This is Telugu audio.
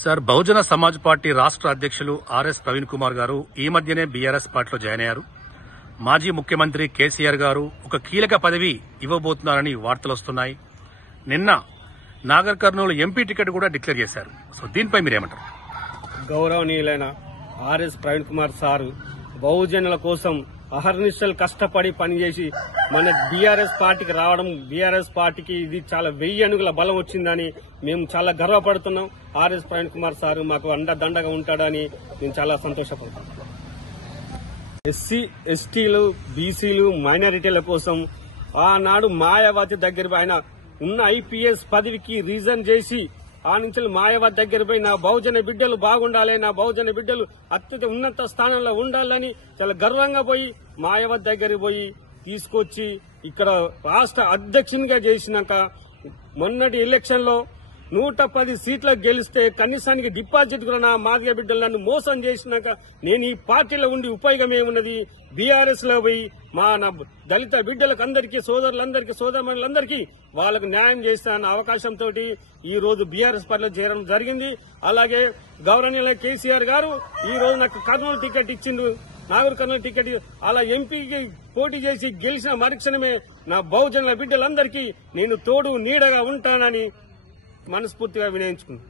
సార్, బహుజన సమాజ్ పార్టీ రాష్ట్ర అధ్యక్షులు ఆర్ఎస్ ప్రవీణ్ కుమార్ గారు ఈ మధ్యనే బీఆర్ఎస్ పార్టీలో జాయిన్ అయ్యారు. మాజీ ముఖ్యమంత్రి కేసీఆర్ గారు ఒక కీలక పదవి ఇవ్వబోతున్నారని వార్తలు వస్తున్నాయి. నిన్న నాగర్ కర్నూలు ఎంపీ టికెట్ కూడా డిక్లేర్ చేశారు. సో దీనిపై మీరేమంటారు? గౌరవనీయులైన ఆర్ఎస్ ప్రవీణ్ కుమార్ సారు బహుజనుల కోసం అహర్నిశలు కష్టపడి పనిచేసి మన బీఆర్ఎస్ పార్టీకి రావడం, బీఆర్ఎస్ పార్టీకి ఇది చాలా 1000 అడుగుల బలం వచ్చిందని మేము చాలా గర్వపడుతున్నాం. ఆర్ఎస్ ప్రవీణ్ కుమార్ సారు మాకు అండదండగా ఉంటాడని మేము చాలా సంతోషపడుతున్నాం. ఎస్సీ ఎస్టీలు బీసీలు మైనారిటీల కోసం ఆనాడు మాయావతి దగ్గర ఆయన ఉన్న ఐపీఎస్ పదవికి రీజన్ చేసి ఆ నుంచి మాయావతి దగ్గర పోయి నా బహుజన బిడ్డలు బాగుండాలి, నా బహుజన బిడ్డలు అత్యంత ఉన్నత స్థానంలో ఉండాలని చాలా గర్వంగా పోయి మాయావతి దగ్గర పోయి తీసుకొచ్చి ఇక్కడ రాష్ట్ర అధ్యక్షునిగా చేసినాక మొన్నటి ఎలక్షన్ లో 110 సీట్లకు గెలిస్తే కనీసానికి డిపాజిట్ కూడా నా మాదిగ బిడ్డలు నన్ను మోసం చేసినాక నేను ఈ పార్టీలో ఉండి ఉపయోగం ఏమున్నది? బీఆర్ఎస్ లో పోయి మా నా దళిత బిడ్డలకు అందరికీ, సోదరులందరికీ, సోదరులందరికీ వాళ్ళకు న్యాయం చేస్తానన్న అవకాశంతో ఈ రోజు బీఆర్ఎస్ పార్టీలో చేరడం జరిగింది. అలాగే గౌరవనీయుల కేసీఆర్ గారు ఈ రోజు నాకు కర్నూలు టికెట్ ఇచ్చిండు. నాగర్ కర్నూలు టికెట్ అలా ఎంపీకి పోటీ చేసి గెలిచిన మరుక్షణమే నా బహుజనుల బిడ్డలందరికీ నేను తోడు నీడగా ఉంటానని మనస్ఫూర్తిగా వినయించుకున్నాను.